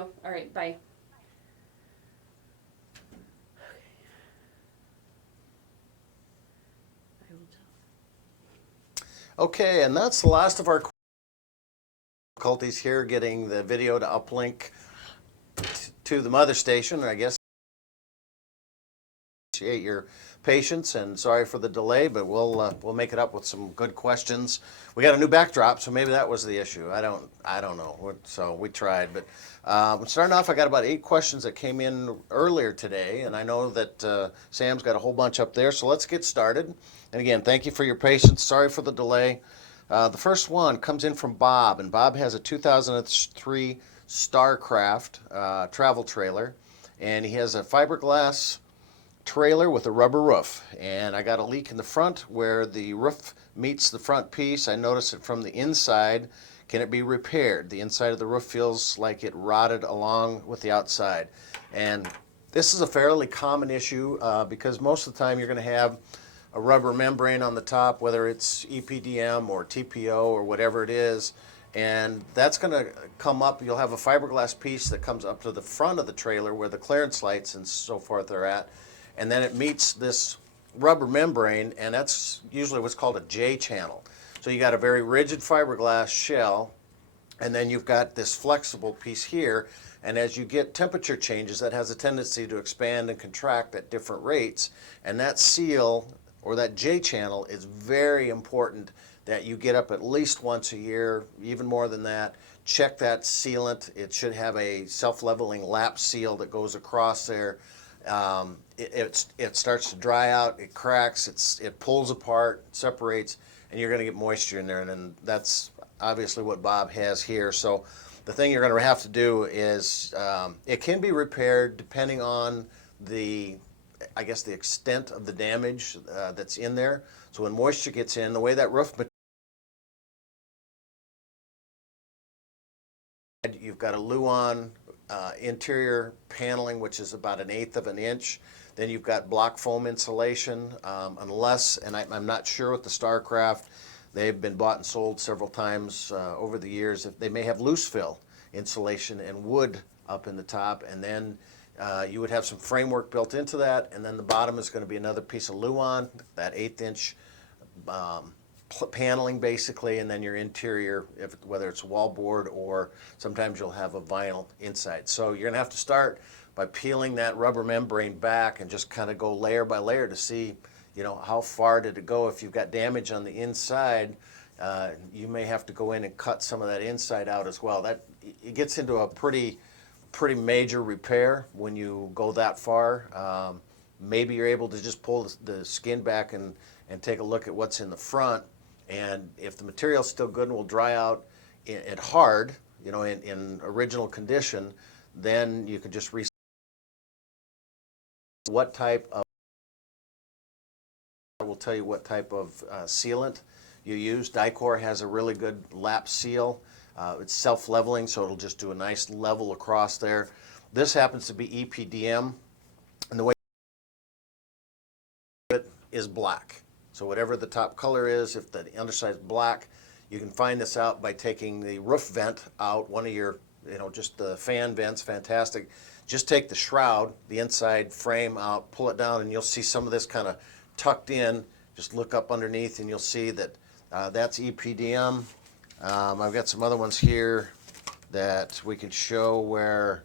you. All right, bye. I will tell. Okay, and that's the last of our difficulties here getting the video to uplink to the mother station. I guess appreciate your patience and sorry for the delay, but we'll make it up with some good questions. We got a new backdrop, so maybe that was the issue. I don't know. So we tried, but starting off, I got about 8 questions that came in earlier today, and I know that Sam's got a whole bunch up there. So let's get started. And again, thank you for your patience. Sorry for the delay. The first one comes in from Bob, and Bob has a 2003 Starcraft travel trailer, and he has a fiberglass trailer with a rubber roof, and I got a leak in the front where the roof meets the front piece. I noticed it from the inside. Can it be repaired? The inside of the roof feels like it rotted along with the outside, and this is a fairly common issue because most of the time you're going to have a rubber membrane on the top, whether it's EPDM or TPO or whatever it is, and that's going to come up. You'll have a fiberglass piece that comes up to the front of the trailer where the clearance lights and so forth are at, and then it meets this rubber membrane, and that's usually what's called a J channel. So you got a very rigid fiberglass shell, and then you've got this flexible piece here, and as you get temperature changes, that has a tendency to expand and contract at different rates, and that seal or that J channel is very important that you get up at least once a year, even more than that. Check that sealant. It should have a self-leveling lap seal that goes across there. It starts to dry out, it cracks, it pulls apart, separates, and you're going to get moisture in there, and then that's obviously what Bob has here. So the thing you're going to have to do is it can be repaired depending on the extent of the damage that's in there. So when moisture gets in, the way that roof material, you've got a Luan interior paneling, which is about 1/8 of an inch. Then you've got block foam insulation, unless, and I'm not sure with the Starcraft, they've been bought and sold several times over the years. They may have loose fill insulation and wood up in the top, and then you would have some framework built into that, and then the bottom is going to be another piece of Luan, that 1/8 inch paneling basically, and then your interior, whether it's wallboard or sometimes you'll have a vinyl inside. So you're going to have to start by peeling that rubber membrane back and just kind of go layer by layer to see, how far did it go. If you've got damage on the inside, you may have to go in and cut some of that inside out as well. That it gets into a pretty major repair when you go that far. Maybe you're able to just pull the skin back and take a look at what's in the front. And if the material's still good and will dry out at hard, in original condition, then you can just what type of, I will tell you what type of sealant you use. Dicor has a really good lap seal. It's self-leveling, so it'll just do a nice level across there. This happens to be EPDM, and the way it is black. So whatever the top color is, if the underside is black, you can find this out by taking the roof vent out, one of your, just the fan vents, fantastic. Just take the shroud, the inside frame out, pull it down, and you'll see some of this kind of tucked in. Just look up underneath and you'll see that that's EPDM. I've got some other ones here that we can show where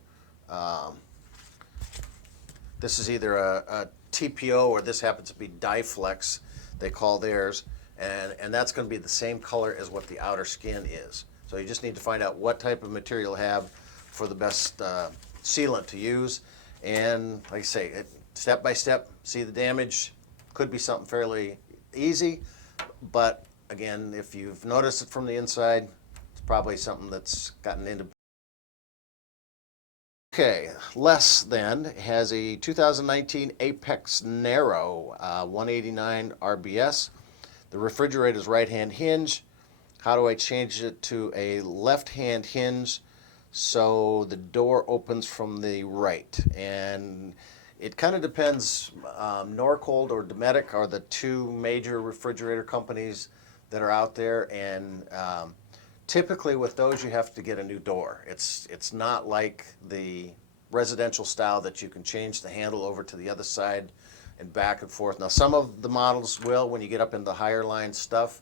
this is either a TPO or this happens to be Dyflex, they call theirs, and that's going to be the same color as what the outer skin is. So you just need to find out what type of material you have for the best sealant to use, and like I say, step by step, see the damage. Could be something fairly easy, but again, if you've noticed it from the inside, it's probably something that's gotten into. Okay, Les then has a 2019 Apex Narrow 189 RBS. The refrigerator is right-hand hinge. How do I change it to a left-hand hinge so the door opens from the right? And it kind of depends. Norcold or Dometic are the two major refrigerator companies that are out there, and Typically with those you have to get a new door. It's not like the residential style that you can change the handle over to the other side and back and forth. Now some of the models will when you get up into higher line stuff.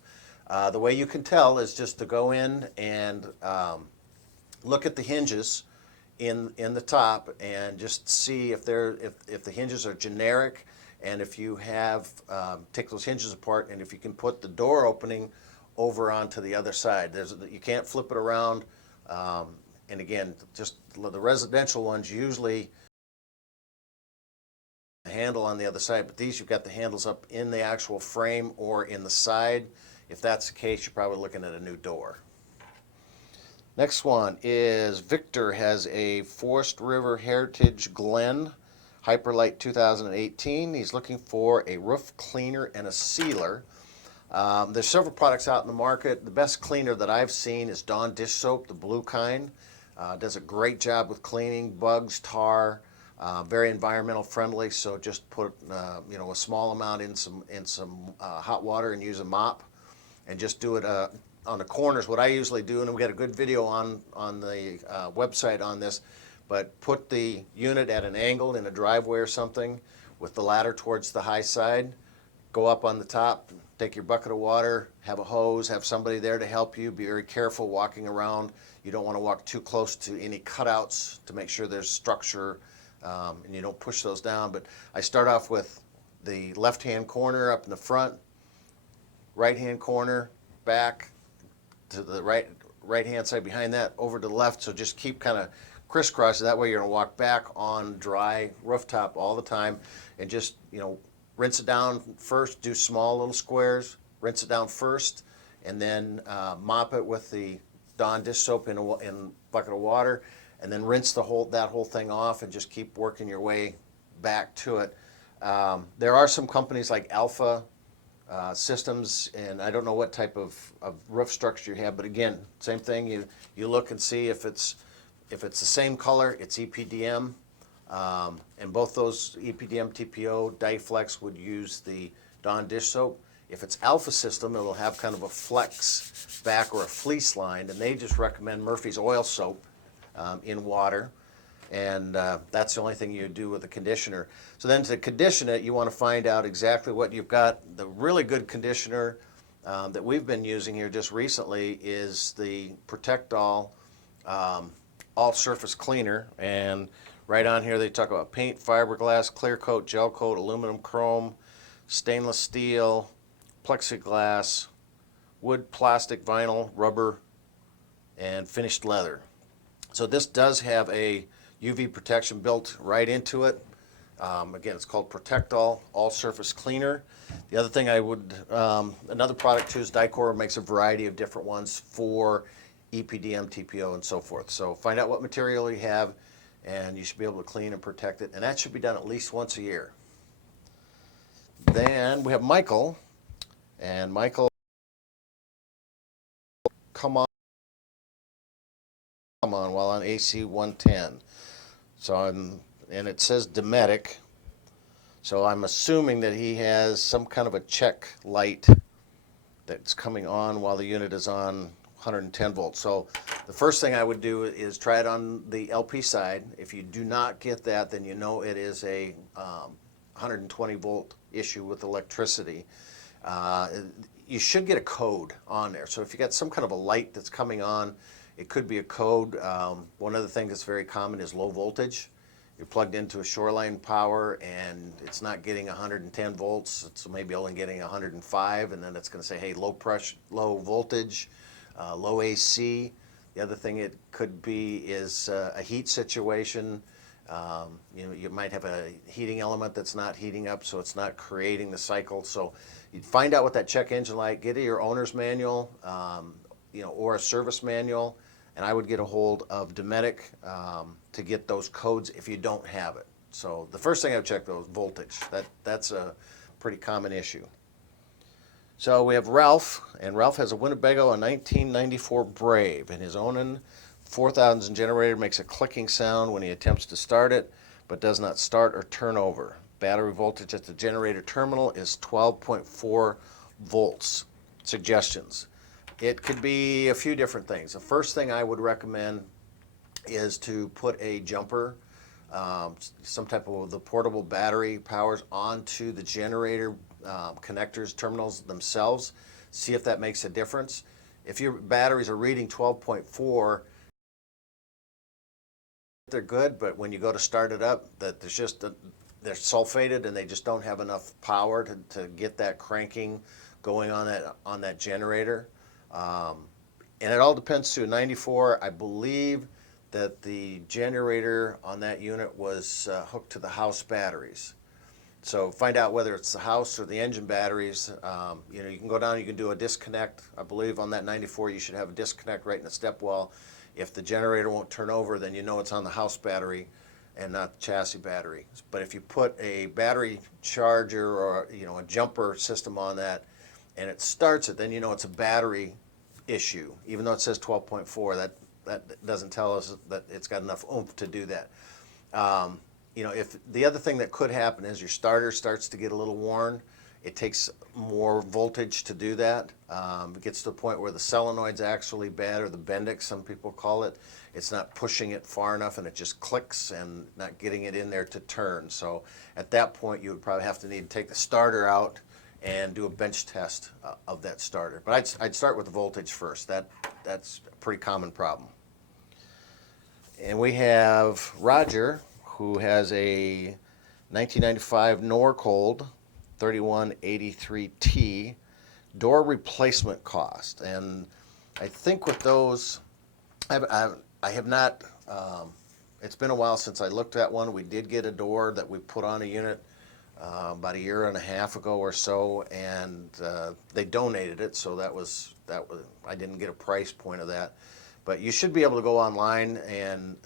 The way you can tell is just to go in and look at the hinges in the top and just see if the hinges are generic, and if you have take those hinges apart, and if you can put the door opening over onto the other side. You can't flip it around, and again, just the residential ones usually the handle on the other side, but these you've got the handles up in the actual frame or in the side. If that's the case, you're probably looking at a new door. Next one is Victor has a Forest River Heritage Glen Hyperlight 2018. He's looking for a roof cleaner and a sealer. There's several products out in the market. The best cleaner that I've seen is Dawn dish soap, the blue kind. Does a great job with cleaning bugs, tar. Very environmental friendly. So just put a small amount in some hot water and use a mop, and just do it on the corners. What I usually do, and we got a good video on the website on this, but put the unit at an angle in a driveway or something with the ladder towards the high side. Go up on the top, take your bucket of water, have a hose, have somebody there to help you. Be very careful walking around. You don't want to walk too close to any cutouts to make sure there's structure, and you don't push those down. But I start off with the left-hand corner up in the front, right-hand corner, back to the right-hand side, behind that, over to the left. So just keep kind of crisscrossing. That way you're going to walk back on dry rooftop all the time, and just, rinse it down first, do small little squares, rinse it down first, and then mop it with the Dawn dish soap in a bucket of water, and then rinse that whole thing off, and just keep working your way back to it. There are some companies like Alpha Systems, and I don't know what type of roof structure you have, but again, same thing. You look and see if it's the same color, it's EPDM. And both those EPDM, TPO, Dyflex would use the Dawn dish soap. If it's Alpha System, it'll have kind of a flex back or a fleece line, and they just recommend Murphy's oil soap in water, and that's the only thing you do with the conditioner. So then to condition it, you want to find out exactly what you've got. The really good conditioner that we've been using here just recently is the Protectol All Surface Cleaner, and right on here they talk about paint, fiberglass, clear coat, gel coat, aluminum, chrome, stainless steel, plexiglass, wood, plastic, vinyl, rubber, and finished leather. So this does have a UV protection built right into it. Again, it's called Protectol All Surface Cleaner. The other thing another product too is Dicor makes a variety of different ones for EPDM, TPO, and so forth. So find out what material you have, and you should be able to clean and protect it. And that should be done at least once a year. Then we have Michael, and Michael, come on while on AC 110. So and it says Dometic. So I'm assuming that he has some kind of a check light that's coming on while the unit is on 110 volts. So the first thing I would do is try it on the LP side. If you do not get that, then you know it is a 120 volt issue with electricity. You should get a code on there. So if you got some kind of a light that's coming on, it could be a code. One other thing that's very common is low voltage. You're plugged into a shoreline power and it's not getting 110 volts. It's maybe only getting 105, and then it's going to say, hey, low pressure, low voltage, low AC. The other thing it could be is a heat situation. You might have a heating element that's not heating up, so it's not creating the cycle. So you find out what that check engine light, get your owner's manual, or a service manual, and I would get a hold of Dometic to get those codes if you don't have it. So the first thing I would check though is voltage. That's a pretty common issue. So we have Ralph, and Ralph has a Winnebago, a 1994 Brave, and his Onan 4000 generator makes a clicking sound when he attempts to start it, but does not start or turn over. Battery voltage at the generator terminal is 12.4 volts. Suggestions. It could be a few different things. The first thing I would recommend is to put a jumper, some type of the portable battery powers onto the generator connectors, terminals themselves. See if that makes a difference. If your batteries are reading 12.4, they're good, but when you go to start it up, that they're sulfated and they just don't have enough power to get that cranking going on that generator. And it all depends too. 94, I believe that the generator on that unit was hooked to the house batteries. So find out whether it's the house or the engine batteries. You can go down, you can do a disconnect. I believe on that 94 you should have a disconnect right in the step well. If the generator won't turn over, then you know it's on the house battery and not the chassis battery. But if you put a battery charger or a jumper system on that and it starts it, then you know it's a battery issue. Even though it says 12.4, that doesn't tell us that it's got enough oomph to do that. If the other thing that could happen is your starter starts to get a little worn, it takes more voltage to do that. It gets to the point where the solenoid's actually bad, or the Bendix, some people call it. It's not pushing it far enough and it just clicks and not getting it in there to turn. So at that point you would probably have to need to take the starter out and do a bench test of that starter. But I'd start with the voltage first. That's a pretty common problem. And we have Roger, who has a 1995 Norcold 3183T door replacement cost. And I think with those, I have not, it's been a while since I looked at one. We did get a door that we put on a unit about a year and a half ago or so, and they donated it, so that was I didn't get a price point of that. But you should be able to go online and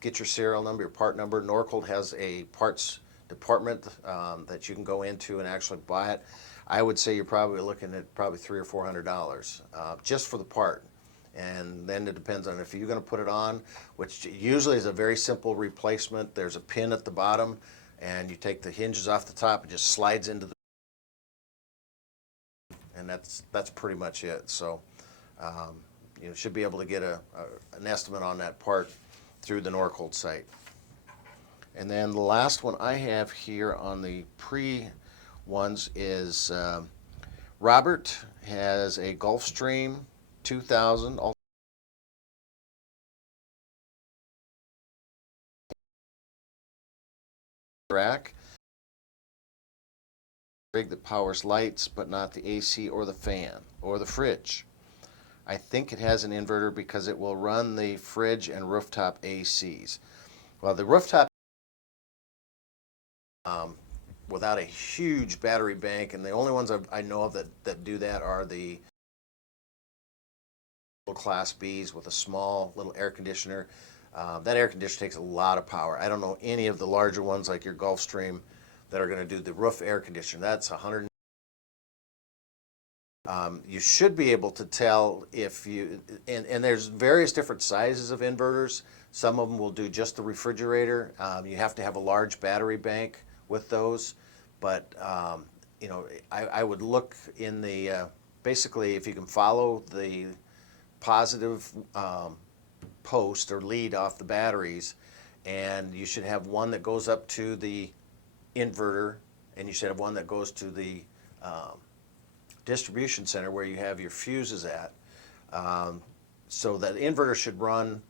get your serial number, your part number. Norcold has a parts department that you can go into and actually buy it. I would say you're probably looking at $300 or $400 just for the part. And then it depends on if you're going to put it on, which usually is a very simple replacement. There's a pin at the bottom, and you take the hinges off the top, it just slides into the, and that's pretty much it. So you should be able to get an estimate on that part through the Norcold site. And then the last one I have here on the pre-ones is Robert has a Gulfstream 2000 rack rig that powers lights but not the AC or the fan or the fridge. I think it has an inverter because it will run the fridge and rooftop ACs. Well, the rooftop without a huge battery bank, and the only ones I know of that do that are the Class Bs with a small little air conditioner. That air conditioner takes a lot of power. I don't know any of the larger ones like your Gulfstream that are going to do the roof air conditioner. That's 100. You should be able to tell if you, and there's various different sizes of inverters. Some of them will do just the refrigerator. You have to have a large battery bank with those. But, I would look in the, basically if you can follow the positive post or lead off the batteries, and you should have one that goes up to the inverter, and you should have one that goes to the distribution center where you have your fuses at. So that inverter should run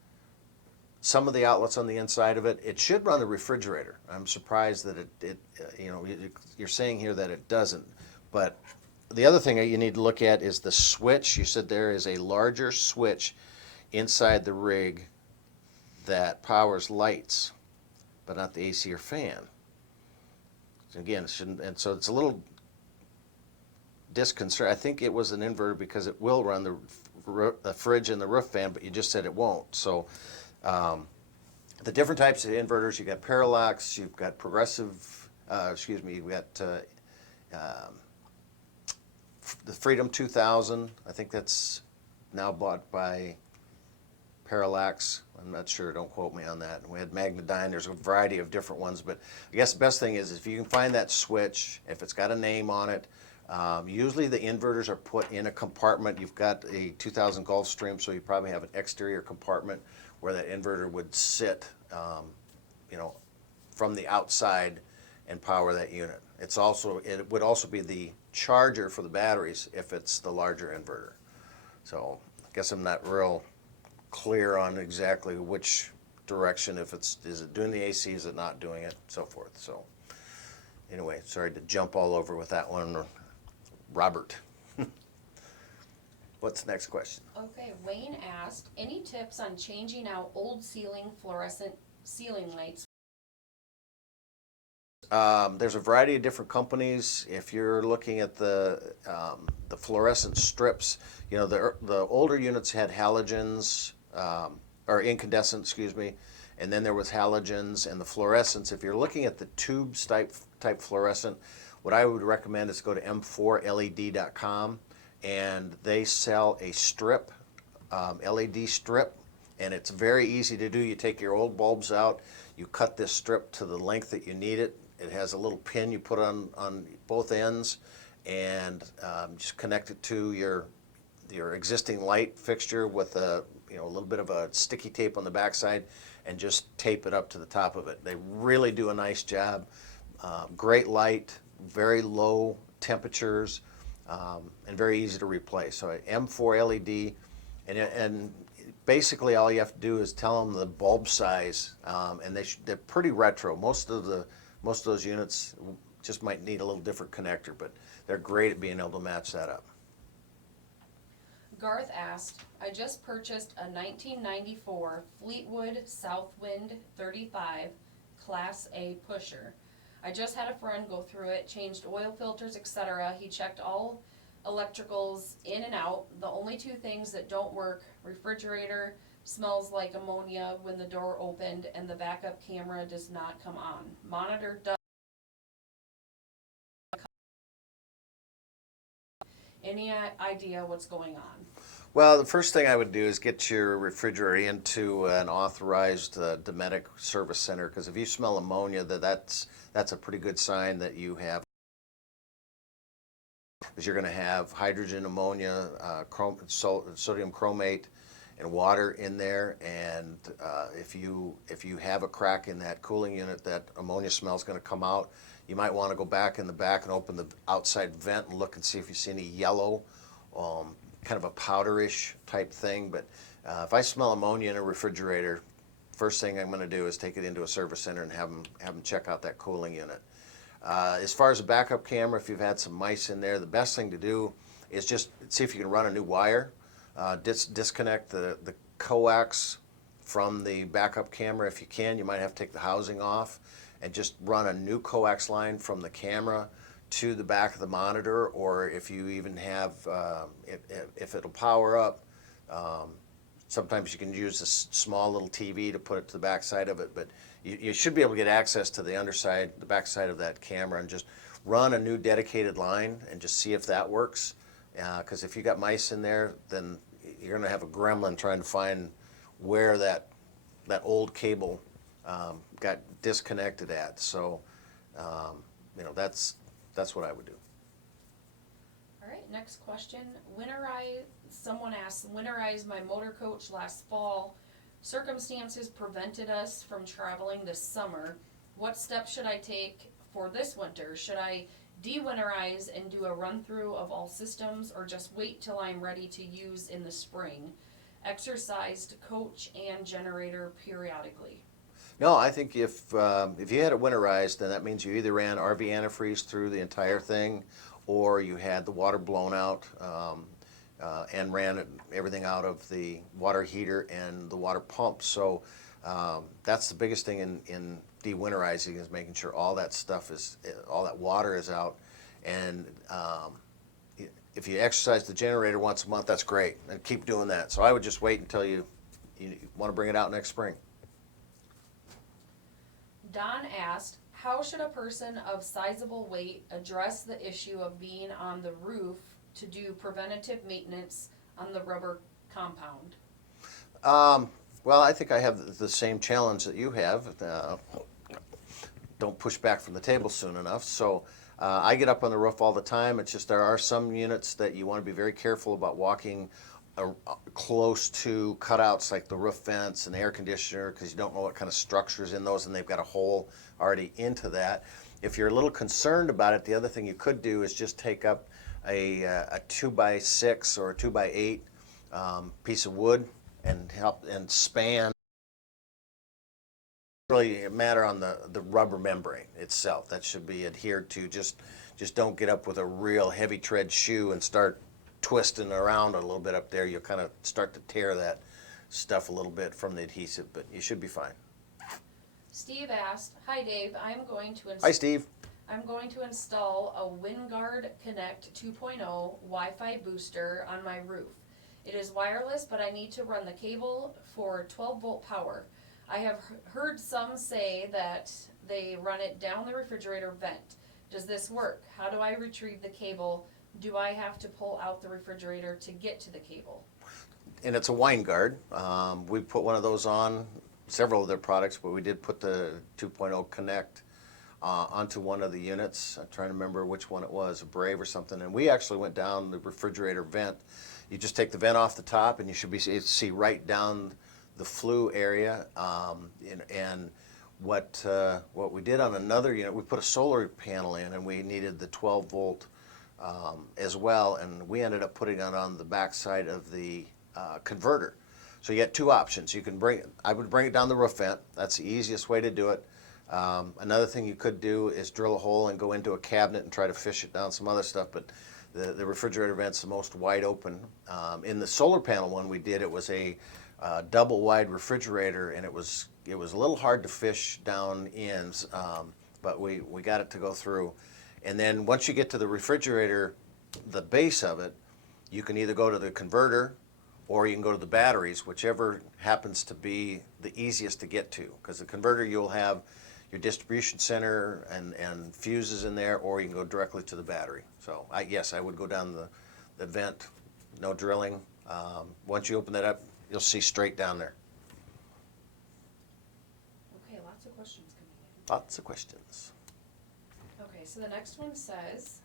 some of the outlets on the inside of it. It should run the refrigerator. I'm surprised that you're saying here that it doesn't. But the other thing that you need to look at is the switch. You said there is a larger switch inside the rig that powers lights, but not the AC or fan. So again, it shouldn't, and so it's a little disconcerting. I think it was an inverter because it will run the fridge and the roof fan, but you just said it won't. So the different types of inverters, you've got Parallax, you've got progressive, you've got the Freedom 2000. I think that's now bought by Parallax. I'm not sure, don't quote me on that. We had Magnadyne, there's a variety of different ones, but I guess the best thing is if you can find that switch, if it's got a name on it, Usually the inverters are put in a compartment. You've got a 2000 Gulfstream, so you probably have an exterior compartment where that inverter would sit, from the outside and power that unit. It would also be the charger for the batteries if it's the larger inverter. So I guess I'm not real clear on exactly which direction, is it doing the AC, is it not doing it, so forth. So anyway, sorry to jump all over with that one, Robert. What's the next question? Okay, Wayne asked, any tips on changing out old fluorescent ceiling lights? There's a variety of different companies. If you're looking at the fluorescent strips, the older units had halogens, or incandescent, excuse me, and then there was halogens and the fluorescents. If you're looking at the tubes type fluorescent, what I would recommend is go to m4led.com, and they sell a strip, LED strip, and it's very easy to do. You take your old bulbs out, you cut this strip to the length that you need it. It has a little pin you put on both ends, and just connect it to your existing light fixture with a little bit of a sticky tape on the backside, and just tape it up to the top of it. They really do a nice job. Great light, very low temperatures, and very easy to replace. So M4 LED, and basically all you have to do is tell them the bulb size, and they're pretty retro. Most of those units just might need a little different connector, but they're great at being able to match that up. Garth asked, I just purchased a 1994 Fleetwood Southwind 35 Class A pusher. I just had a friend go through it, changed oil filters, etc. He checked all electricals in and out. The only two things that don't work, refrigerator smells like ammonia when the door opened, and the backup camera does not come on. Monitor does. Any idea what's going on? Well, the first thing I would do is get your refrigerator into an authorized Dometic service center, because if you smell ammonia, that's a pretty good sign that you have. Because you're going to have hydrogen, ammonia, sodium chromate, and water in there, and if you have a crack in that cooling unit, that ammonia smell is going to come out. You might want to go back in the back and open the outside vent and look and see if you see any yellow, kind of a powderish type thing. But if I smell ammonia in a refrigerator, first thing I'm going to do is take it into a service center and have them check out that cooling unit. As far as a backup camera, if you've had some mice in there, the best thing to do is just see if you can run a new wire. Disconnect the coax from the backup camera. If you can, you might have to take the housing off and just run a new coax line from the camera to the back of the monitor, or if you even have, if it'll power up, sometimes you can use this small little TV to put it to the back side of it, but you should be able to get access to the underside, the back side of that camera, and just run a new dedicated line and just see if that works. Because if you got mice in there, then you're going to have a gremlin trying to find where that old cable got disconnected at. So, that's what I would do. All right, next question. Someone asked, winterized my motor coach last fall. Circumstances prevented us from traveling this summer. What steps should I take for this winter? Should I de-winterize and do a run-through of all systems, or just wait till I'm ready to use in the spring? Exercised coach and generator periodically. No, I think if you had it winterized, then that means you either ran RV antifreeze through the entire thing, or you had the water blown out and ran everything out of the water heater and the water pump. So that's the biggest thing in de-winterizing, is making sure all that water is out. And if you exercise the generator once a month, that's great, and keep doing that. So I would just wait until you want to bring it out next spring. Don asked, how should a person of sizable weight address the issue of being on the roof to do preventative maintenance on the rubber compound? Well, I think I have the same challenge that you have. Don't push back from the table soon enough. So I get up on the roof all the time. It's just there are some units that you want to be very careful about walking close to cutouts like the roof vents and the air conditioner, because you don't know what kind of structure's in those, and they've got a hole already into that. If you're a little concerned about it, the other thing you could do is just take up a 2x6 or a 2x8 piece of wood and help and span. Really matter on the rubber membrane itself. That should be adhered to. Just don't get up with a real heavy tread shoe and start twisting around a little bit up there. You'll kind of start to tear that stuff a little bit from the adhesive, but you should be fine. Steve asked, "Hi Dave, Hi Steve. I'm going to install a WinGuard Connect 2.0 Wi-Fi booster on my roof. It is wireless, but I need to run the cable for 12 volt power. I have heard some say that they run it down the refrigerator vent. Does this work? How do I retrieve the cable? Do I have to pull out the refrigerator to get to the cable?" And it's a wine guard. We put one of those on several of their products, but we did put the 2.0 Connect onto one of the units. I'm trying to remember which one it was, a Brave or something. And we actually went down the refrigerator vent. You just take the vent off the top, and you should be able to see right down the flue area. And what we did on another unit, we put a solar panel in, and we needed the 12 volt as well, and we ended up putting it on the back side of the converter. So you get two options. You can I would bring it down the roof vent. That's the easiest way to do it. Another thing you could do is drill a hole and go into a cabinet and try to fish it down some other stuff, but the refrigerator vent's the most wide open. In the solar panel one we did, it was a double wide refrigerator, and it was a little hard to fish down ends, but we got it to go through. And then once you get to the refrigerator, the base of it, you can either go to the converter or you can go to the batteries, whichever happens to be the easiest to get to. Because the converter, you'll have your distribution center and fuses in there, or you can go directly to the battery. So yes, I would go down the vent, no drilling. Once you open that up, you'll see straight down there. Okay, lots of questions coming in. Lots of questions. Okay, so the next one says,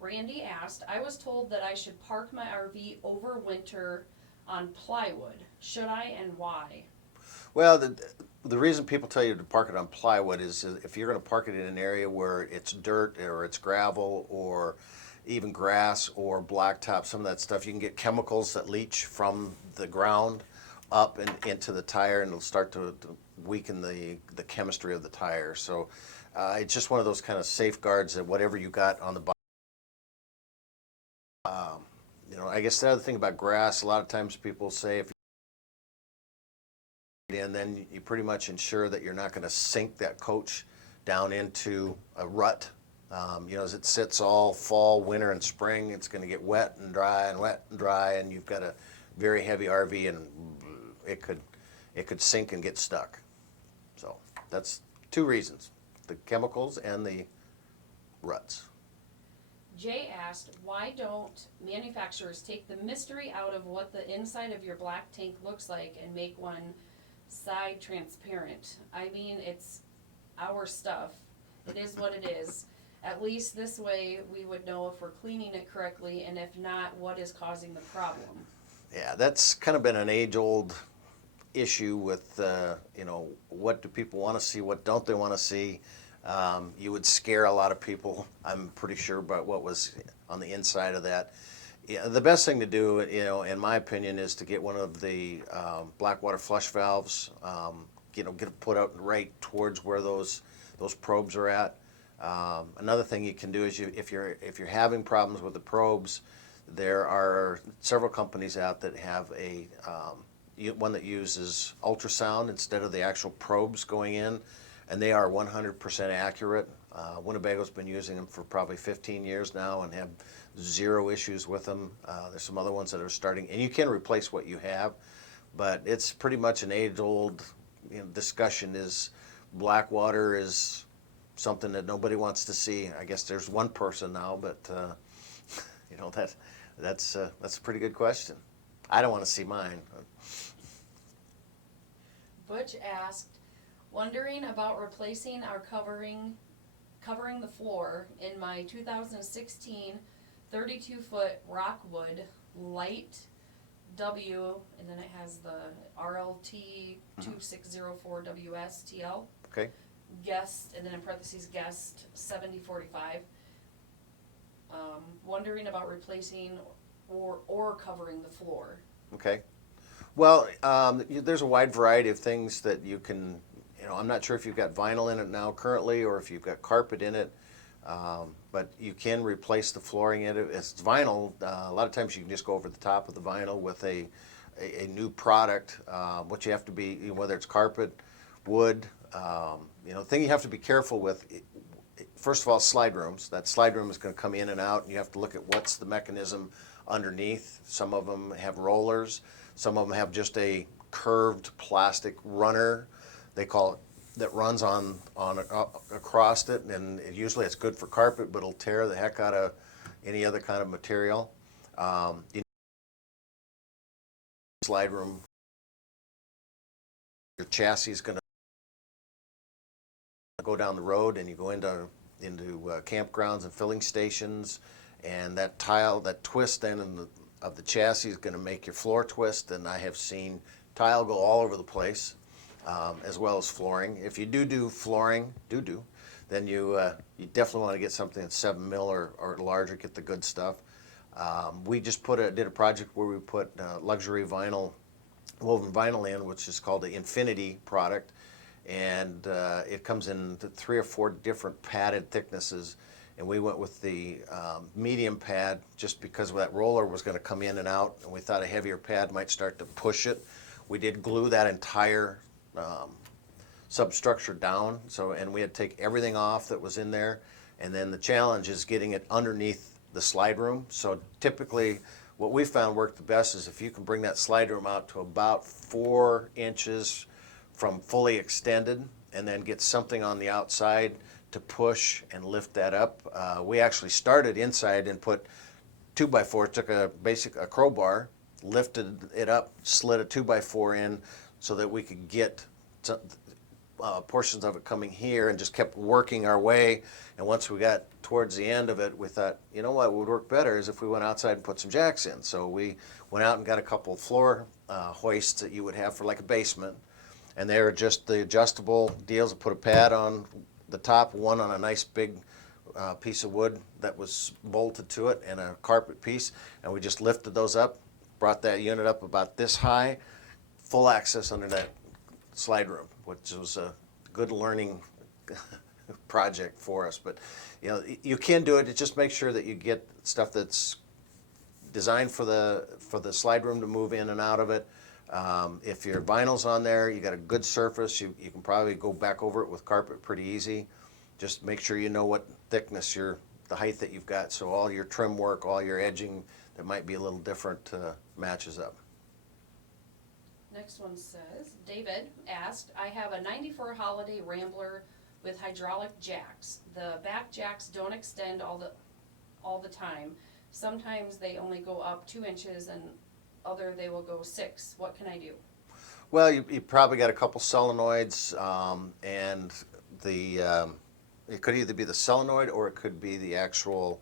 Randy asked, "I was told that I should park my RV over winter on plywood. Should I, and why?" Well, the reason people tell you to park it on plywood is if you're going to park it in an area where it's dirt or it's gravel or even grass or blacktop, some of that stuff, you can get chemicals that leach from the ground up and into the tire, and it'll start to weaken the chemistry of the tire. So it's just one of those kind of safeguards that whatever you got on the bottom. I guess the other thing about grass, a lot of times people say if and then you pretty much ensure that you're not going to sink that coach down into a rut. As it sits all fall, winter, and spring, it's going to get wet and dry and wet and dry, and you've got a very heavy RV, and it could sink and get stuck. So that's two reasons: the chemicals and the ruts. Jay asked, "Why don't manufacturers take the mystery out of what the inside of your black tank looks like and make one side transparent? I mean, it's our stuff. It is what it is. At least this way we would know if we're cleaning it correctly, and if not, what is causing the problem." Yeah, that's kind of been an age-old issue with, what do people want to see, what don't they want to see. You would scare a lot of people, I'm pretty sure, about what was on the inside of that. Yeah, the best thing to do, in my opinion, is to get one of the black water flush valves, get it put out right towards where those probes are at. Another thing you can do is if you're having problems with the probes, there are several companies out that have one that uses ultrasound instead of the actual probes going in, and they are 100% accurate. Winnebago's been using them for probably 15 years now and have zero issues with them. There's some other ones that are starting, and you can replace what you have, but it's pretty much an age-old discussion. Is black water is something that nobody wants to see. I guess there's one person now, but that's a pretty good question. I don't want to see mine. Butch asked, "Wondering about replacing our covering the floor in my 2016 32-foot Rockwood light W, and then it has the RLT 2604 WSTL. Okay. Guest, and then in parentheses, guest 7045. Wondering about replacing or covering the floor. Okay. Well, there's a wide variety of things that you can, I'm not sure if you've got vinyl in it now currently or if you've got carpet in it, but you can replace the flooring in it. It's vinyl. A lot of times you can just go over the top of the vinyl with a new product. What you have to be, whether it's carpet, wood, the thing you have to be careful with, first of all, slide rooms. That slide room is going to come in and out, and you have to look at what's the mechanism underneath. Some of them have rollers. Some of them have just a curved plastic runner, they call it, that runs on across it, and usually it's good for carpet, but it'll tear the heck out of any other kind of material. Slide room, your chassis is going to go down the road, and you go into campgrounds and filling stations, and that twist then of the chassis is going to make your floor twist, and I have seen tile go all over the place, as well as flooring. If you do flooring, then you definitely want to get something that's 7 mil or larger, get the good stuff. We just did a project where we put luxury woven vinyl in, which is called the Infinity product, and it comes in 3 or 4 different padded thicknesses, and we went with the medium pad just because that roller was going to come in and out, and we thought a heavier pad might start to push it. We did glue that entire substructure down, and we had to take everything off that was in there, and then the challenge is getting it underneath the slide room. So typically what we found worked the best is if you can bring that slide room out to about 4 inches from fully extended, and then get something on the outside to push and lift that up. We actually started inside and put 2x4, took a crowbar, lifted it up, slid a 2x4 in so that we could get portions of it coming here, and just kept working our way. And once we got towards the end of it, we thought, what would work better is if we went outside and put some jacks in. So we went out and got a couple of floor hoists that you would have for like a basement, and they were just the adjustable deals that put a pad on the top, one on a nice big piece of wood that was bolted to it, and a carpet piece, and we just lifted those up, brought that unit up about this high, full access under that slide room, which was a good learning project for us. But you can do it. Just make sure that you get stuff that's designed for the slide room to move in and out of it. If your vinyl's on there, you got a good surface, you can probably go back over it with carpet pretty easy. Just make sure you know what thickness the height that you've got, so all your trim work, all your edging that might be a little different matches up. Next one says, David asked, I have a 94 Holiday Rambler with hydraulic jacks. The back jacks don't extend all the time. Sometimes they only go up 2 inches, and other they will go 6. What can I do? Well, you probably got a couple solenoids, and it could either be the solenoid or it could be the actual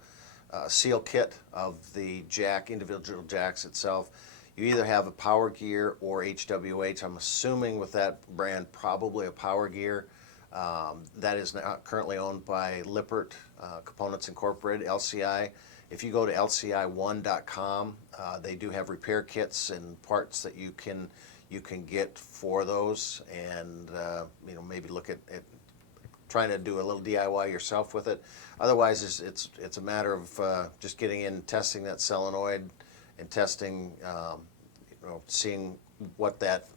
seal kit of the individual jacks itself. You either have a Power Gear or HWH. I'm assuming with that brand, probably a Power Gear. That is now currently owned by Lippert Components Incorporated, LCI. If you go to lci1.com, they do have repair kits and parts that you can get for those, and maybe look at trying to do a little DIY yourself with it. Otherwise, it's a matter of just getting in, testing that solenoid, and testing, seeing what that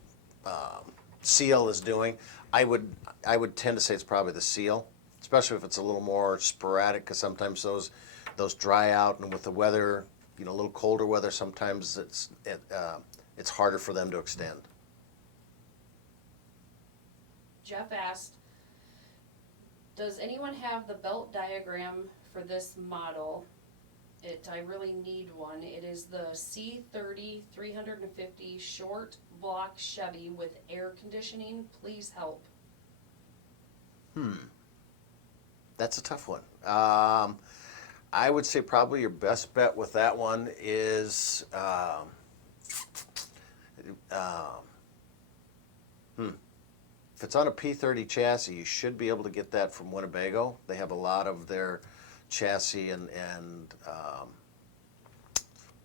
seal is doing. I would tend to say it's probably the seal, especially if it's a little more sporadic, because sometimes those dry out, and with the weather, a little colder weather, sometimes it's harder for them to extend. Jeff asked, does anyone have the belt diagram for this model? I really need one. It is the C30 350 short block Chevy with air conditioning. Please help. That's a tough one. I would say probably your best bet with that one is if it's on a P30 chassis, you should be able to get that from Winnebago. They have a lot of their chassis and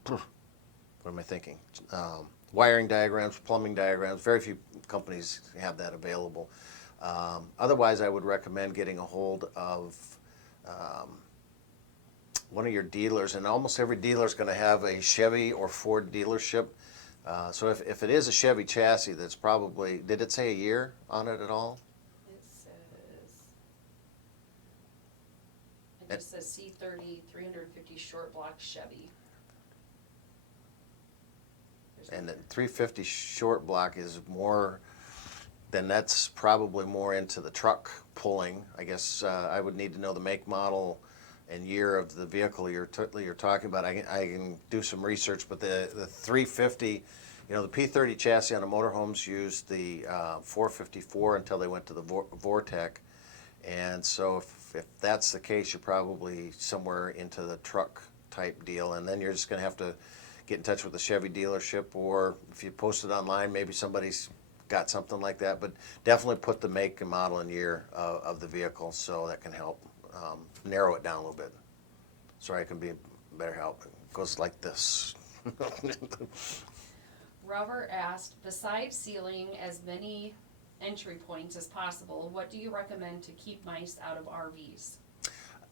what am I thinking? Wiring diagrams, plumbing diagrams. Very few companies have that available. Otherwise, I would recommend getting a hold of one of your dealers, and almost every dealer is going to have a Chevy or Ford dealership. So if it is a Chevy chassis, that's probably, did it say a year on it at all? It just says C30 350 short block Chevy. And the 350 short block is more, then that's probably more into the truck pulling. I guess I would need to know the make, model, and year of the vehicle you're talking about. I can do some research, but the 350, you know, the P30 chassis on the motorhomes used the 454 until they went to the Vortec. And so if that's the case, you're probably somewhere into the truck type deal. And then you're just going to have to get in touch with the Chevy dealership, or if you post it online, maybe somebody's got something like that. But definitely put the make and model and year of the vehicle, so that can help narrow it down a little bit. Sorry, I can be better help. It goes like this. Robert asked, besides sealing as many entry points as possible, what do you recommend to keep mice out of RVs?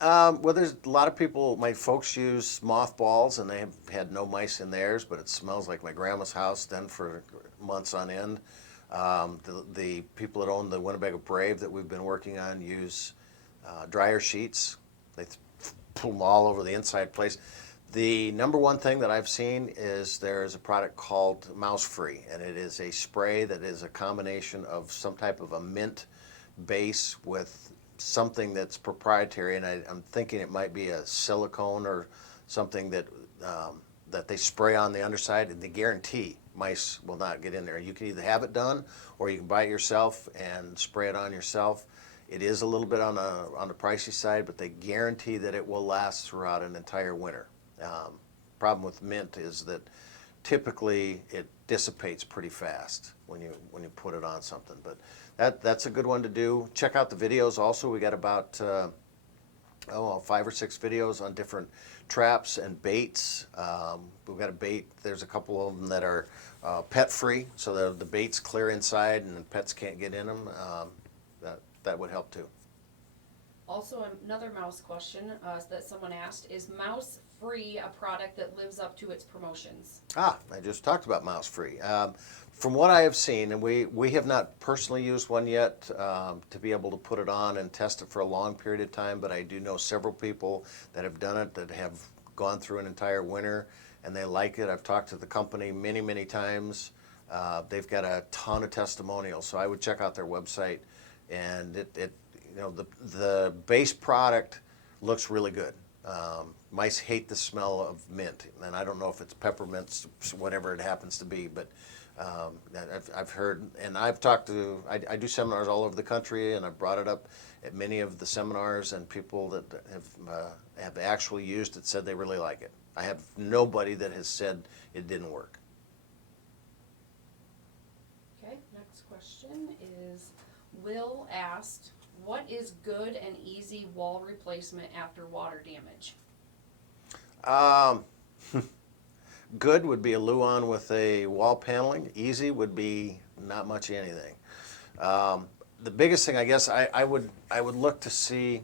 Well, there's a lot of people, my folks use mothballs, and they have had no mice in theirs, but it smells like my grandma's house then for months on end. The people that own the Winnebago Brave that we've been working on use dryer sheets. They pull them all over the inside place. The number one thing that I've seen is there's a product called Mouse Free, and it is a spray that is a combination of some type of a mint base with something that's proprietary, and I'm thinking it might be a silicone or something that that they spray on the underside, and they guarantee mice will not get in there. You can either have it done, or you can buy it yourself and spray it on yourself. It is a little bit on the pricey side, but they guarantee that it will last throughout an entire winter. Problem with mint is that typically it dissipates pretty fast when you put it on something. But that's a good one to do. Check out the videos also. We got about 5 or 6 videos on different traps and baits. We've got a bait. There's a couple of them that are pet free, so the bait's clear inside and the pets can't get in them. That would help too. Also, another mouse question that someone asked, is Mouse Free a product that lives up to its promotions? I just talked about Mouse Free. From what I have seen, and we have not personally used one yet to be able to put it on and test it for a long period of time, but I do know several people that have done it, that have gone through an entire winter, and they like it. I've talked to the company many, many times. They've got a ton of testimonials, so I would check out their website. And the base product looks really good. Mice hate the smell of mint, and I don't know if it's peppermint, whatever it happens to be, but I've heard, and I've talked to, I do seminars all over the country, and I've brought it up at many of the seminars, and people that have actually used it said they really like it. I have nobody that has said it didn't work. Okay, next question is, Will asked, what is good and easy wall replacement after water damage? Good would be a Luan with a wall paneling. Easy would be not much anything. The biggest thing, I guess, I would look to see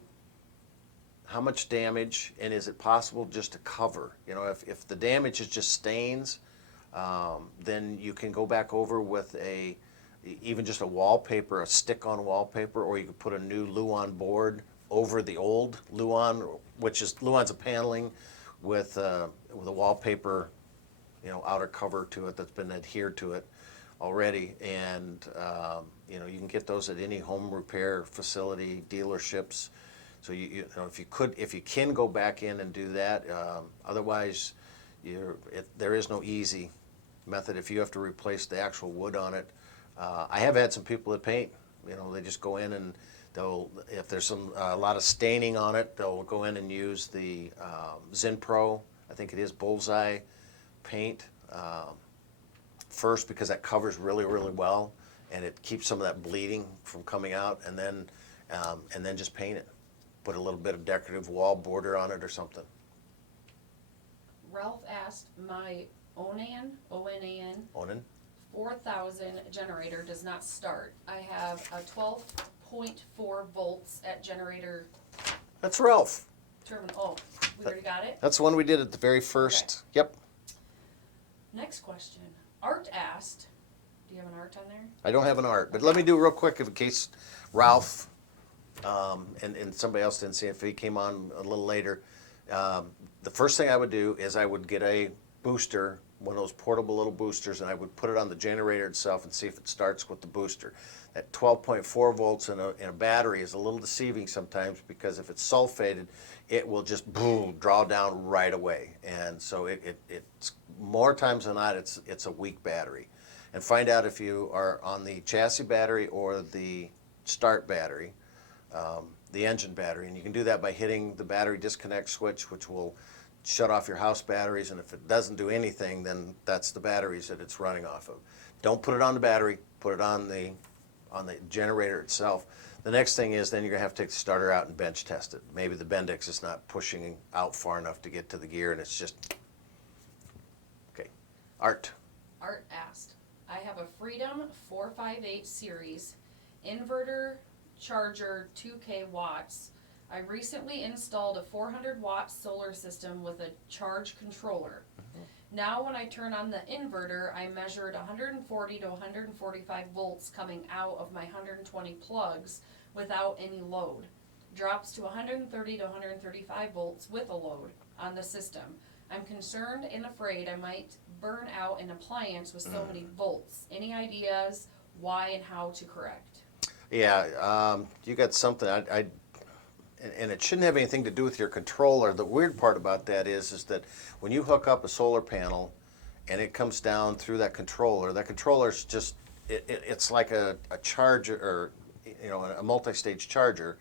how much damage, and is it possible just to cover? You know, if the damage is just stains, then you can go back over with even just a wallpaper, a stick-on wallpaper, or you could put a new Luan board over the old Luan, which is Luan's a paneling with a wallpaper, outer cover to it that's been adhered to it already. And you can get those at any home repair facility, dealerships. So if you can go back in and do that. Otherwise, there is no easy method. If you have to replace the actual wood on it. I have had some people that paint You know, they just go in and they'll, if there's a lot of staining on it, they'll go in and use the Zinpro, I think it is Bullseye paint first, because that covers really, really well, and it keeps some of that bleeding from coming out, and then just paint it. Put a little bit of decorative wall border on it or something. Ralph asked, my Onan, Onan? 4000 generator does not start. I have a 12.4 volts at generator That's Ralph. terminal. Oh, we already got it? That's the one we did at the very first. Okay. Yep. Next question. Art asked, do you have an art on there? I don't have an art, but let me do real quick in case Ralph and somebody else didn't see it, if he came on a little later. The first thing I would do is I would get a booster, one of those portable little boosters, and I would put it on the generator itself and see if it starts with the booster. That 12.4 volts in a battery is a little deceiving sometimes, because if it's sulfated, it will just boom, draw down right away. And so it's more times than not, it's a weak battery. And find out if you are on the chassis battery or the start battery, the engine battery. And you can do that by hitting the battery disconnect switch, which will shut off your house batteries. And if it doesn't do anything, then that's the batteries that it's running off of. Don't put it on the battery, put it on the generator itself. The next thing is then you're gonna have to take the starter out and bench test it. Maybe the Bendix is not pushing out far enough to get to the gear, and it's just, okay. Art. Art asked, I have a Freedom 458 series inverter charger 2K watts. I recently installed a 400 watt solar system with a charge controller. Now when I turn on the inverter, I measured 140 to 145 volts coming out of my 120 plugs without any load. Drops to 130 to 135 volts with a load on the system. I'm concerned and afraid I might burn out an appliance with so many volts. Any ideas why and how to correct? Yeah, you got something. And it shouldn't have anything to do with your controller. The weird part about that is that when you hook up a solar panel and it comes down through that controller's just, it's like a charger, or a multi-stage charger,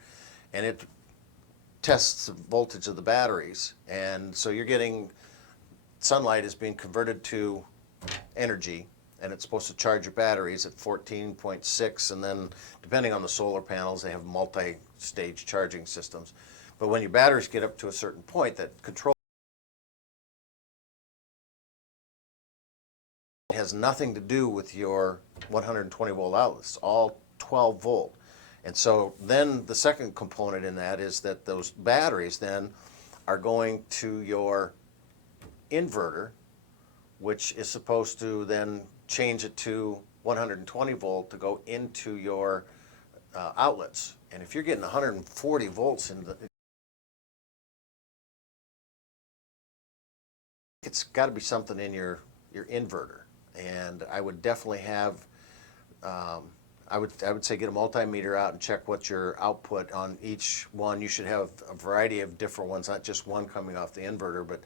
and it tests the voltage of the batteries. And so you're getting, sunlight is being converted to energy, and it's supposed to charge your batteries at 14.6, and then depending on the solar panels, they have multi-stage charging systems. But when your batteries get up to a certain point, that control has nothing to do with your 120 volt outlet. It's all 12 volt. And so then the second component in that is that those batteries then are going to your inverter, which is supposed to then change it to 120 volt to go into your outlets. And if you're getting 140 volts in the, it's got to be something in your inverter. And I would definitely have, I would say get a multimeter out and check what your output on each one. You should have a variety of different ones, not just one coming off the inverter, but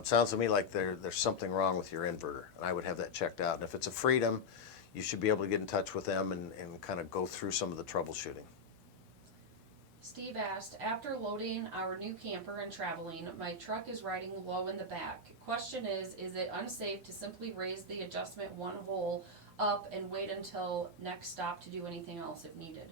it sounds to me like there's something wrong with your inverter, and I would have that checked out. And if it's a Freedom, you should be able to get in touch with them and kind of go through some of the troubleshooting. Steve asked, after loading our new camper and traveling, my truck is riding low in the back. Question is it unsafe to simply raise the adjustment one hole up and wait until next stop to do anything else if needed?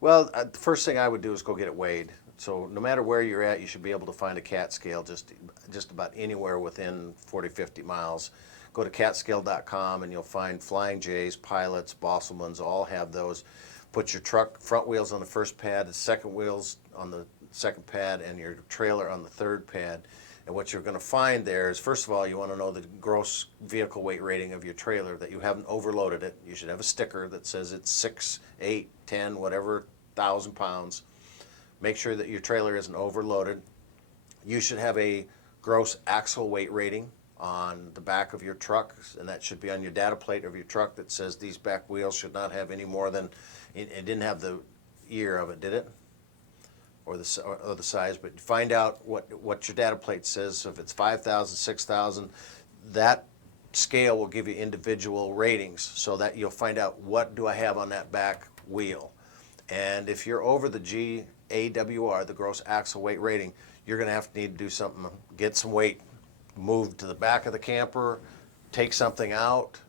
Well, the first thing I would do is go get it weighed. So no matter where you're at, you should be able to find a CAT scale just about anywhere within 40, 50 miles. Go to catscale.com and you'll find Flying J's, Pilots, Bosselmans, all have those. Put your truck front wheels on the first pad, the second wheels on the second pad, and your trailer on the third pad. And what you're going to find there is, first of all, you want to know the gross vehicle weight rating of your trailer, that you haven't overloaded it. You should have a sticker that says it's 6, 8, 10, whatever, 1,000 pounds. Make sure that your trailer isn't overloaded. You should have a gross axle weight rating on the back of your truck, and that should be on your data plate of your truck that says these back wheels should not have any more than, it didn't have the year of it, did it? Or the size, but find out what your data plate says. So if it's 5,000, 6,000, that scale will give you individual ratings, so that you'll find out, what do I have on that back wheel. And if you're over the GAWR, the gross axle weight rating, you're going to need to do something, get some weight moved to the back of the camper, take something out.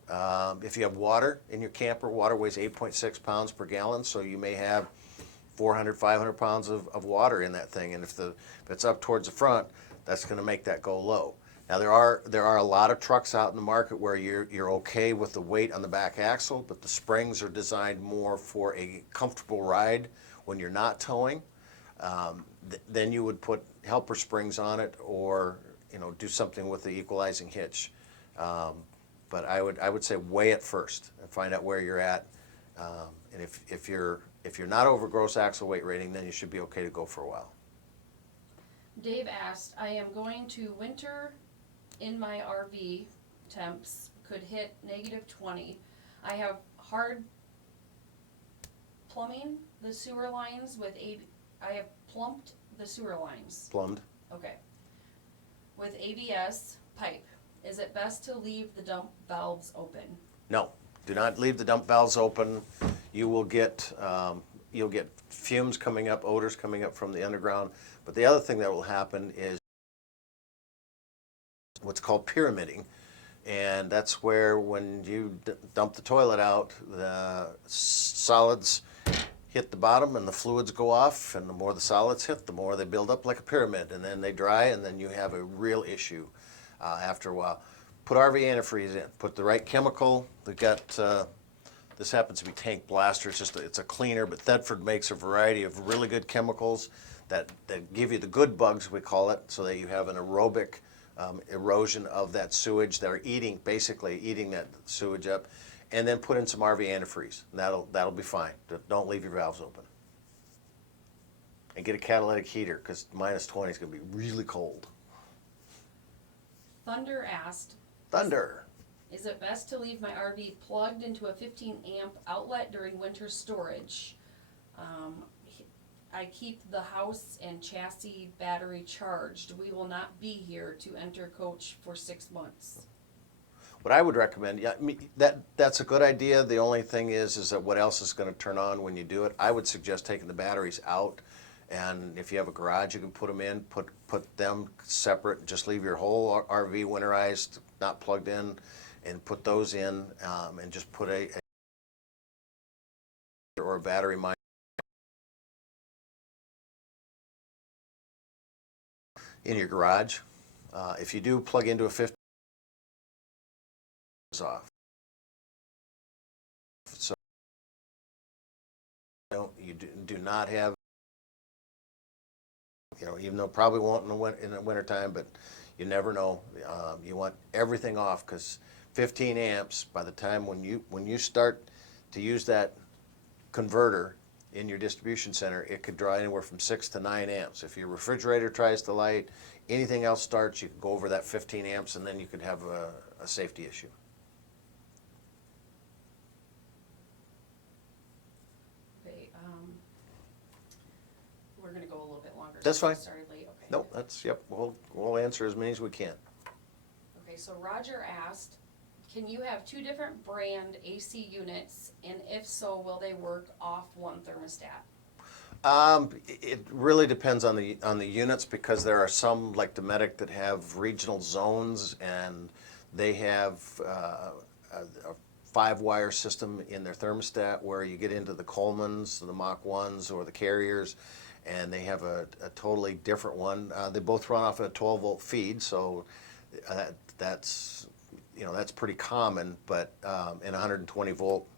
If you have water in your camper, water weighs 8.6 pounds per gallon, so you may have 400, 500 pounds of water in that thing. And if it's up towards the front, that's going to make that go low. Now there are a lot of trucks out in the market where you're okay with the weight on the back axle, but the springs are designed more for a comfortable ride when you're not towing. Then you would put helper springs on it, or do something with the equalizing hitch. But I would say weigh it first and find out where you're at. And if you're not over gross axle weight rating, then you should be okay to go for a while. Dave asked, I am going to winter in my RV. Temps could hit -20. I have hard plumbing the sewer lines with I have plumped the sewer lines. Plumbed. Okay. With ABS pipe. Is it best to leave the dump valves open? No, do not leave the dump valves open. You will get you'll get fumes coming up, odors coming up from the underground. But the other thing that will happen is what's called pyramiding, and that's where when you dump the toilet out, the solids hit the bottom and the fluids go off, and the more the solids hit, the more they build up like a pyramid, and then they dry, and then you have a real issue after a while. Put RV antifreeze in, put the right chemical. They've got, this happens to be Tank Blaster, it's a cleaner, but Thetford makes a variety of really good chemicals that give you the good bugs, we call it, so that you have an aerobic erosion of that sewage. They're basically eating that sewage up. And then put in some RV antifreeze. That'll be fine. Don't leave your valves open. And get a catalytic heater, because -20 is going to be really cold. Thunder asked, Thunder. is it best to leave my RV plugged into a 15 amp outlet during winter storage? I keep the house and chassis battery charged. We will not be here to enter coach for 6 months. What I would recommend, that's a good idea. The only thing is that what else is going to turn on when you do it? I would suggest taking the batteries out, and if you have a garage, you can put them in. Put them separate. And just leave your whole RV winterized, not plugged in, and put those in, and just put a battery miner in your garage. If you do plug into a 50. Off. So you do not have, even though probably won't in the winter time, but you never know. You want everything off, because 15 amps, by the time when you start to use that converter in your distribution center, it could draw anywhere from 6 to 9 amps. If your refrigerator tries to light, anything else starts, you can go over that 15 amps, and then you could have a safety issue. We're going to go a little bit longer. That's fine. Started late. Okay. Nope, we'll answer as many as we can. Okay, so Roger asked, can you have 2 different brand AC units, and if so, will they work off one thermostat? It really depends on the units, because there are some like Dometic that have regional zones, and they have a 5-wire system in their thermostat, where you get into the Colemans, the Mach 1s, or the Carriers, and they have a totally different one. They both run off a 12-volt feed, so that's pretty common, but in 120-volt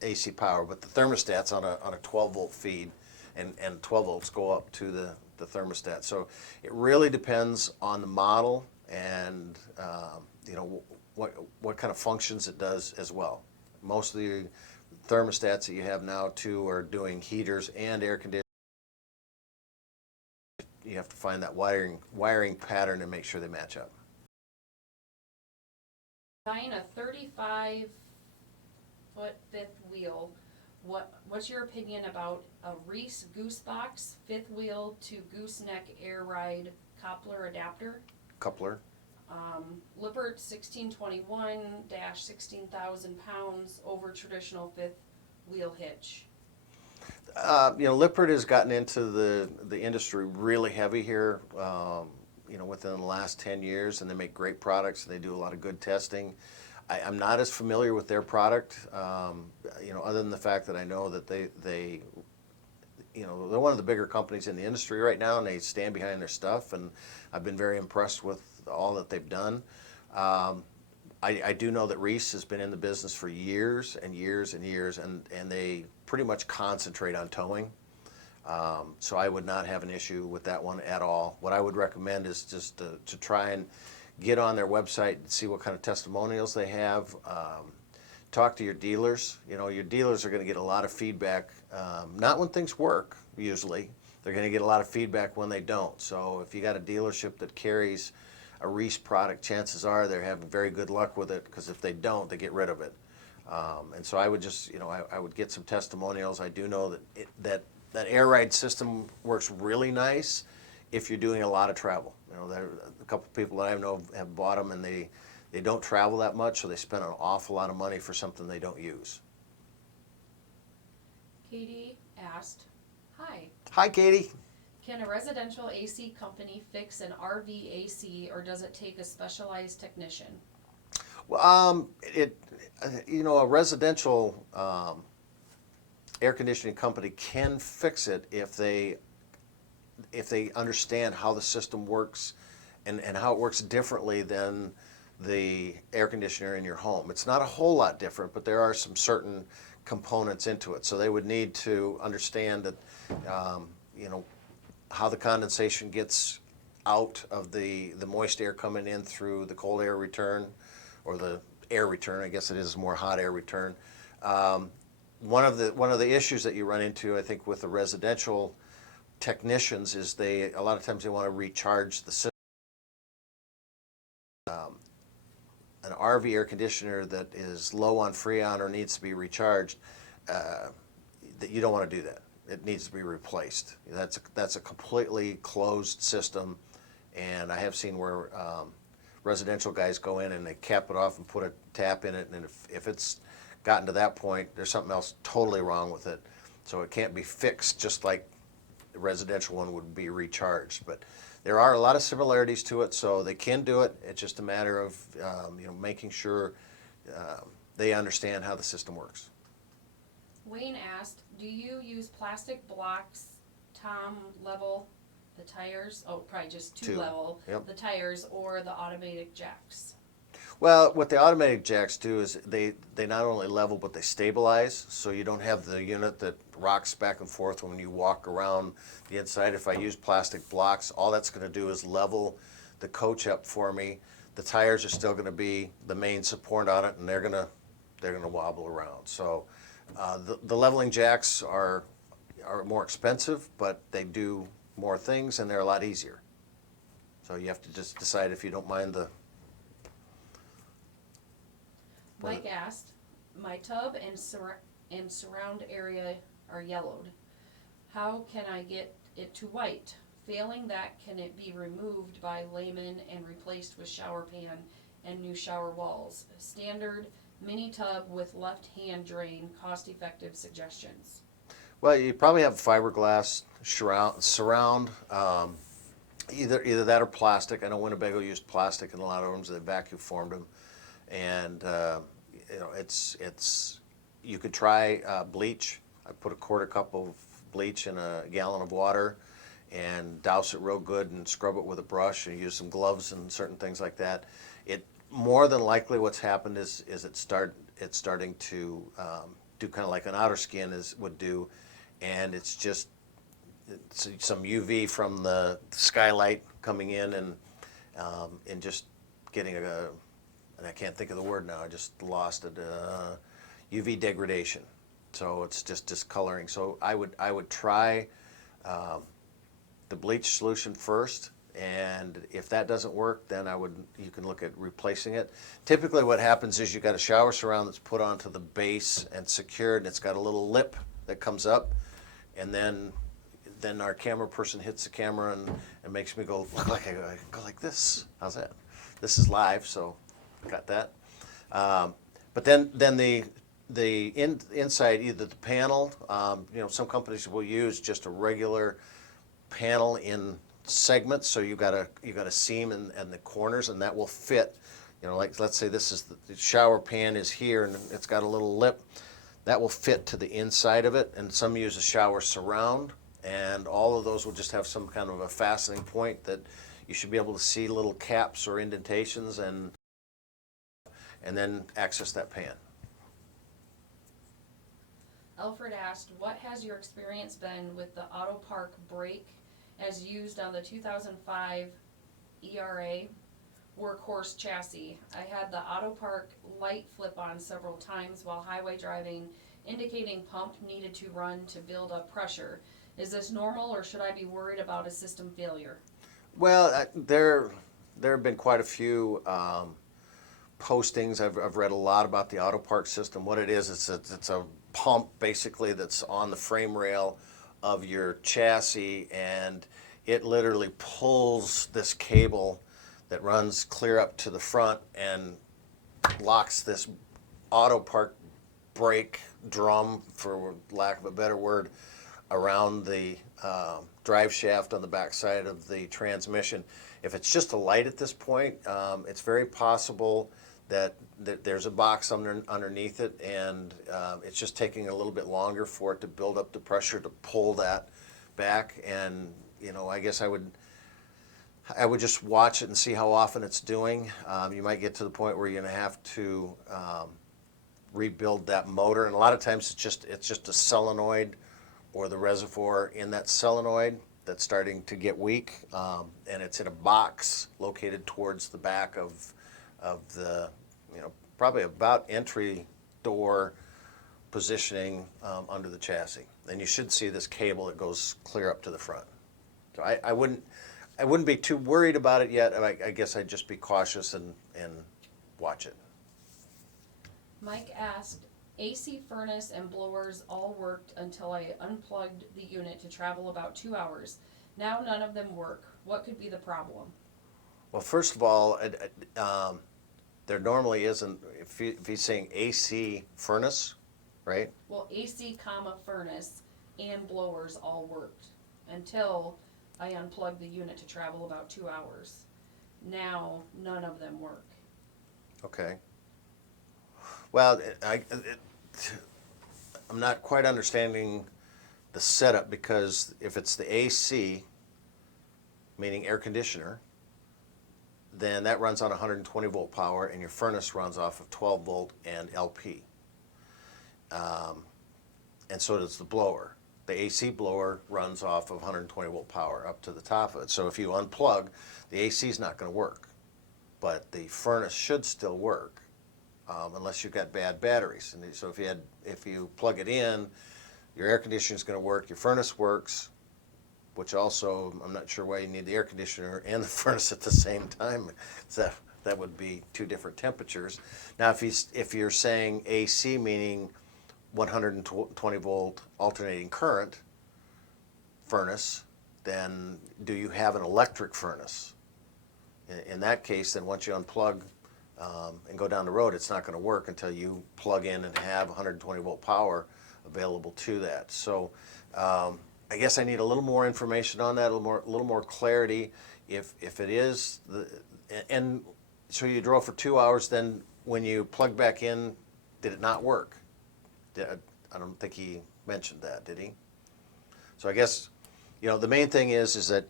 AC power. But the thermostat's on a 12-volt feed, and 12 volts go up to the thermostat. So it really depends on the model and what kind of functions it does as well. Most of the thermostats that you have now too are doing heaters and air conditioning. You have to find that wiring pattern and make sure they match up. Buying a 35-foot fifth wheel, what's your opinion about a Reese Goosebox fifth wheel to gooseneck air ride coupler adapter? Coupler. Lippert 1621-16,000 pounds over traditional fifth wheel hitch. Lippert has gotten into the industry really heavy here, within the last 10 years, and they make great products. They do a lot of good testing. I'm not as familiar with their product, other than the fact that I know that they're one of the bigger companies in the industry right now, and they stand behind their stuff, and I've been very impressed with all that they've done. I do know that Reese has been in the business for years and years and years, and they pretty much concentrate on towing. So I would not have an issue with that one at all. What I would recommend is just to try and get on their website and see what kind of testimonials they have. Talk to your dealers. Your dealers are going to get a lot of feedback, not when things work, usually. They're going to get a lot of feedback when they don't. So if you got a dealership that carries a Reese product, chances are they're having very good luck with it, because if they don't, they get rid of it. And so I would just, I would get some testimonials. I do know that air ride system works really nice if you're doing a lot of travel. There are a couple people that I know have bought them, and they don't travel that much, so they spend an awful lot of money for something they don't use. Katie asked, "Hi. Hi, Katie. Can a residential AC company fix an RV AC, or does it take a specialized technician?" Well, a residential air conditioning company can fix it if they understand how the system works and how it works differently than the air conditioner in your home. It's not a whole lot different, but there are some certain components into it. So they would need to understand that, how the condensation gets out of the moist air coming in through the cold air return, or the air return. I guess it is more hot air return. One of the issues that you run into, I think, with the residential technicians is a lot of times they want to recharge the system. An RV air conditioner that is low on Freon or needs to be recharged, that you don't want to do that. It needs to be replaced. That's a completely closed system, and I have seen where residential guys go in and they cap it off and put a tap in it, and if it's gotten to that point, there's something else totally wrong with it. So it can't be fixed just like the residential one would be recharged. But there are a lot of similarities to it, so they can do it. It's just a matter of making sure they understand how the system works. Wayne asked, "Do you use plastic blocks, Tom, level the tires?" Oh, probably just two level, yep. The tires, or the automatic jacks? Well, what the automatic jacks do is they not only level, but they stabilize, so you don't have the unit that rocks back and forth when you walk around the inside. If I use plastic blocks, all that's going to do is level the coach up for me. The tires are still going to be the main support on it, and they're going to wobble around. So the leveling jacks are more expensive, but they do more things, and they're a lot easier. So you have to just decide if you don't mind the... Mike asked, "My tub and surround area are yellowed. How can I get it to white? Failing that, can it be removed by layman and replaced with shower pan and new shower walls? Standard mini tub with left-hand drain. Cost-effective suggestions." Well, you probably have fiberglass surround, either that or plastic. I know Winnebago used plastic in a lot of rooms. They vacuum formed them, and you could try bleach. I put a quarter cup of bleach in a gallon of water and douse it real good and scrub it with a brush and use some gloves and certain things like that. It more than likely what's happened is it's starting to do kind of like an outer skin would do, and it's just some UV from the skylight coming in and just getting and I can't think of the word now, I just lost it, UV degradation. So it's just discoloring. So I would try the bleach solution first, and if that doesn't work, then you can look at replacing it. Typically what happens is you got a shower surround that's put onto the base and secured, and it's got a little lip that comes up, and then our camera person hits the camera and makes me go like this. How's that? This is live, so got that. But then the inside, either the panel, some companies will use just a regular panel in segments, so you got a seam in the corners, and that will fit. Like let's say this is the shower pan is here, and it's got a little lip that will fit to the inside of it. And some use a shower surround, and all of those will just have some kind of a fastening point that you should be able to see little caps or indentations, and then access that pan. Alfred asked, what has your experience been with the Auto Park brake as used on the 2005 ERA workhorse chassis? I had the Auto Park light flip on several times while highway driving, indicating pump needed to run to build up pressure. Is this normal, or should I be worried about a system failure? Well, there have been quite a few postings. I've read a lot about the Auto Park system. What it is, it's a pump basically that's on the frame rail of your chassis, and it literally pulls this cable that runs clear up to the front and locks this Auto Park brake drum, for lack of a better word, around the drive shaft on the back side of the transmission. If it's just a light at this point, it's very possible that there's a box underneath it, and it's just taking a little bit longer for it to build up the pressure to pull that back. And I guess I would just watch it and see how often it's doing. You might get to the point where you're going to have to rebuild that motor, and a lot of times it's just a solenoid or the reservoir in that solenoid that's starting to get weak, and it's in a box located towards the back of the, probably about entry door positioning under the chassis. And you should see this cable that goes clear up to the front. So I wouldn't be too worried about it yet. I guess I'd just be cautious and watch it. Mike asked, AC furnace and blowers all worked until I unplugged the unit to travel about 2 hours. Now none of them work. What could be the problem? Well, first of all, there normally isn't, if he's saying AC furnace, right? Well, AC, furnace and blowers all worked until I unplugged the unit to travel about 2 hours. Now none of them work. Okay. Well, I'm not quite understanding the setup, because if it's the AC, meaning air conditioner, then that runs on 120 volt power, and your furnace runs off of 12 volt and LP. And so does the blower. The AC blower runs off of 120 volt power up to the top of it. So if you unplug, the AC is not going to work, but the furnace should still work, unless you've got bad batteries. And so if you plug it in, your air conditioner is going to work, your furnace works, which also, I'm not sure why you need the air conditioner and the furnace at the same time. That would be two different temperatures. Now, if you're saying AC, meaning 120 volt alternating current furnace, then do you have an electric furnace? In that case, then once you unplug and go down the road, it's not going to work until you plug in and have 120 volt power available to that. So I guess I need a little more information on that, a little more clarity. If it is and so you drove for 2 hours, then when you plug back in, did it not work? I don't think he mentioned that, did he? So I guess the main thing is that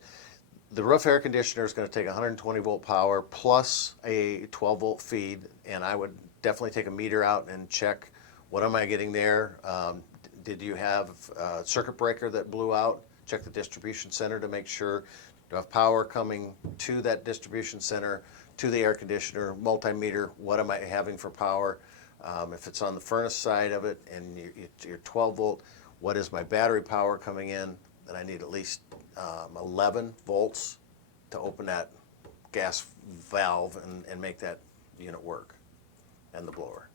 the roof air conditioner is going to take 120 volt power plus a 12 volt feed, and I would definitely take a meter out and check what am I getting there. Did you have a circuit breaker that blew out? Check the distribution center to make sure you have power coming to that distribution center, to the air conditioner, multimeter, what am I having for power? If it's on the furnace side of it and you're 12 volt, what is my battery power coming in? And I need at least 11 volts to open that gas valve and make that unit work, and the blower.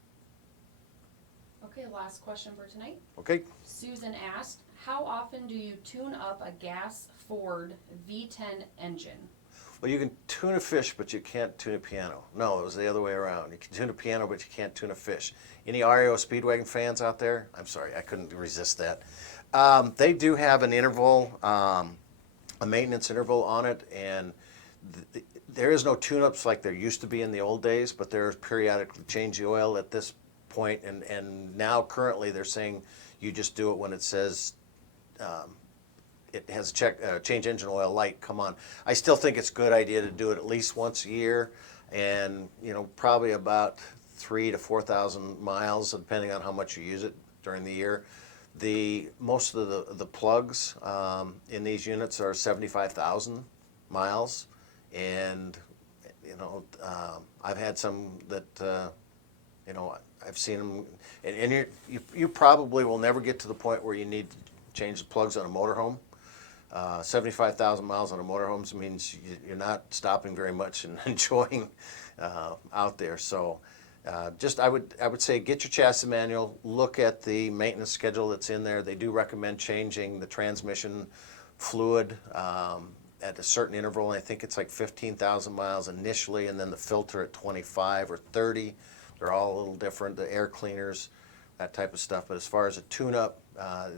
Okay, last question for tonight. Okay. Susan asked, how often do you tune up a gas Ford V10 engine? Well, you can tune a fish, but you can't tune a piano. No, it was the other way around. You can tune a piano, but you can't tune a fish. Any REO Speedwagon fans out there? I'm sorry, I couldn't resist that. They do have an interval, a maintenance interval on it, and there is no tune-ups like there used to be in the old days, but there's periodically change the oil at this point, and now currently they're saying you just do it when it says it has change engine oil light come on. I still think it's a good idea to do it at least once a year, and probably about 3,000 to 4,000 miles, depending on how much you use it during the year. Most of the plugs in these units are 75,000 miles, and I've had some that I've seen them, and you probably will never get to the point where you need to change the plugs on a motorhome. 75,000 miles on a motorhome means you're not stopping very much and enjoying out there. So I would say get your chassis manual, look at the maintenance schedule that's in there. They do recommend changing the transmission fluid at a certain interval. I think it's like 15,000 miles initially, and then the filter at 25 or 30. They're all a little different, the air cleaners, that type of stuff. But as far as a tune-up,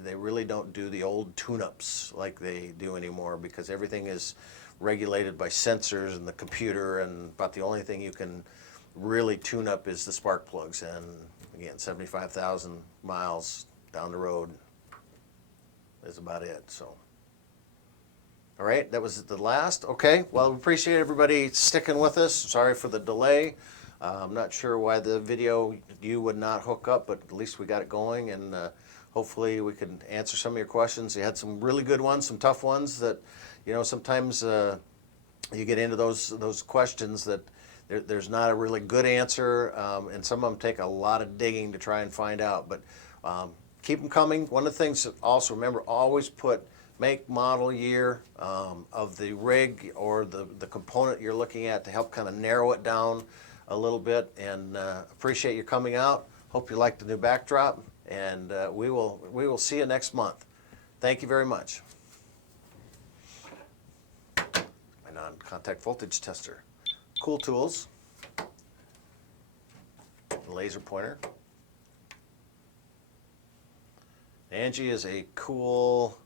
they really don't do the old tune-ups like they do anymore, because everything is regulated by sensors and the computer, and about the only thing you can really tune up is the spark plugs. And again, 75,000 miles down the road is about it. So, all right, that was the last. Okay, well, we appreciate everybody sticking with us. Sorry for the delay. I'm not sure why the video you would not hook up, but at least we got it going, and hopefully we can answer some of your questions. You had some really good ones, some tough ones that, sometimes you get into those questions that there's not a really good answer, and some of them take a lot of digging to try and find out, but keep them coming. One of the things to also remember, always put make, model, year of the rig or the component you're looking at to help kind of narrow it down a little bit, and appreciate you coming out. Hope you like the new backdrop, and we will see you next month. Thank you very much. My non-contact voltage tester. Cool tools. Laser pointer. Angie is a cool